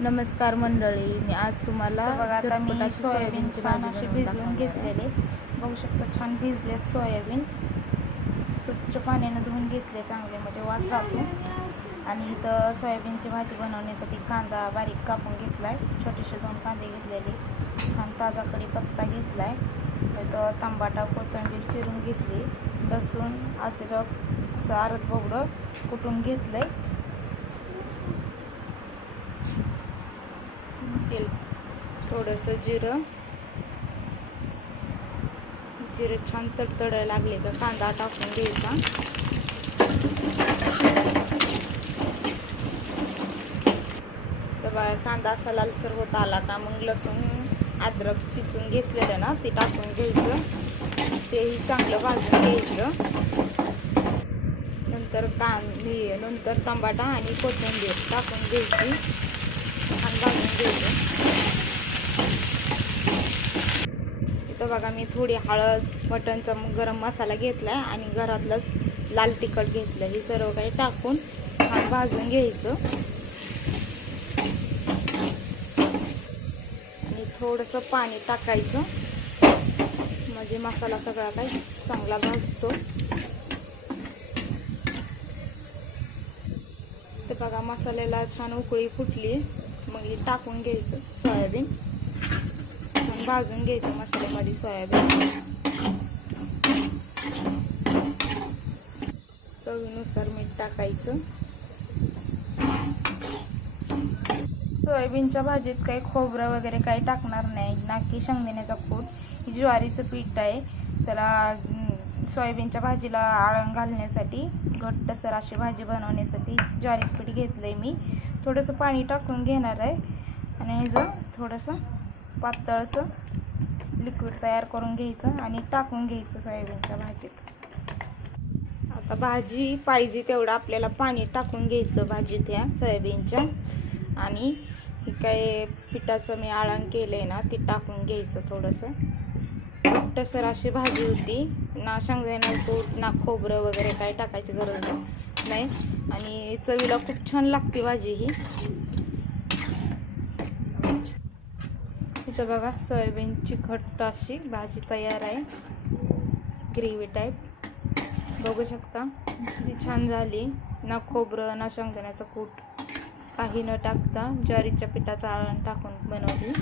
नमस्कार मंडळी, मी आज तुम्हाला आता मी चटपटाची सोयाबीन सोयाबीनची छान भाजी असे बनवून भिजवून दाखवणार आहे. घेतलेले. बघू शकता छान भिजलेत सोयाबीन. स्वच्छ पाण्यानं धुवून घेतले चांगले, म्हणजे वास जातो. आणि इथं सोयाबीनची भाजी बनवण्यासाठी कांदा बारीक कापून घेतलाय. छोटेसे 2 कांदे घेतलेले. छान ताजा कढीपत्ता घेतलाय. इथं टमाटा कोथिंबीर चिरून घेतली. लसूण अद्रक असं अर्ध बोबडं कुटून घेतलंय. तेल, थोडंसं जिरं छान तडतडायला लागले का कांदा टाकून घ्यायचा. तर बघा कांदा असा लालसर होत आला का मग लसूण अद्रक चिचून घेतलेलं ना ते टाकून घ्यायचं. तेही चांगलं भाजून घ्यायचं. नंतर टमाटा आणि कोथिंबीर टाकून घ्यायची. छान भाजून घ्यायचं. इथं बघा मी थोडी हळद, मटणचा गरम मसाला घेतलाय आणि घरातलंच लाल तिखट घेतलं. हे सर्व काही टाकून छान भाजून घ्यायचं. आणि थोडंसं पाणी टाकायचं, म्हणजे मसाला सगळा काही चांगला भाजतो. तर बघा मसाल्याला छान उकळी फुटली, मग हे टाकून घ्यायचं सोयाबीन. छान भाजून घ्यायचं मसाल्यामध्ये सोयाबीन. चवीनुसार मीठ टाकायचं. सोयाबीनच्या भाजीत काही खोबरं वगैरे काही टाकणार नाही, ना की शेंगदाण्याचा कूट. ही ज्वारीचं पीठ आहे. त्याला सोयाबीनच्या भाजीला आळण घालण्यासाठी, घट्टसर अशी भाजी बनवण्यासाठी ज्वारीचं पीठ घेतलंय मी. थोडंसं पाणी टाकून घेणार आहे आणि ह्याचं थोडंसं पातळसं लिक्विड तयार करून घ्यायचं आणि टाकून घ्यायचं सोयाबीनच्या भाजीत. आता भाजी पाहिजे तेवढं आपल्याला पाणी टाकून घ्यायचं भाजीत या सोयाबीनच्या. आणि हे काय पिठाचं मी आळण केलंय ना ते टाकून घ्यायचं. थोडंसं घट्टसर अशी भाजी होती. ना शेंगदाण्याचं कूट ना खोबरं वगैरे काय टाकायची गरज नाही. आणि चवीला खूप छान लागते भाजी ही. इथं बघा सोयाबीनची घट्ट अशी भाजी तयार आहे, ग्रेव्ही टाईप. बघू शकता ती छान झाली. ना खोबरं ना शेंगदाण्याचं कूट काही न टाकता ज्वारीच्या पिठाचं आळण टाकून बनवली.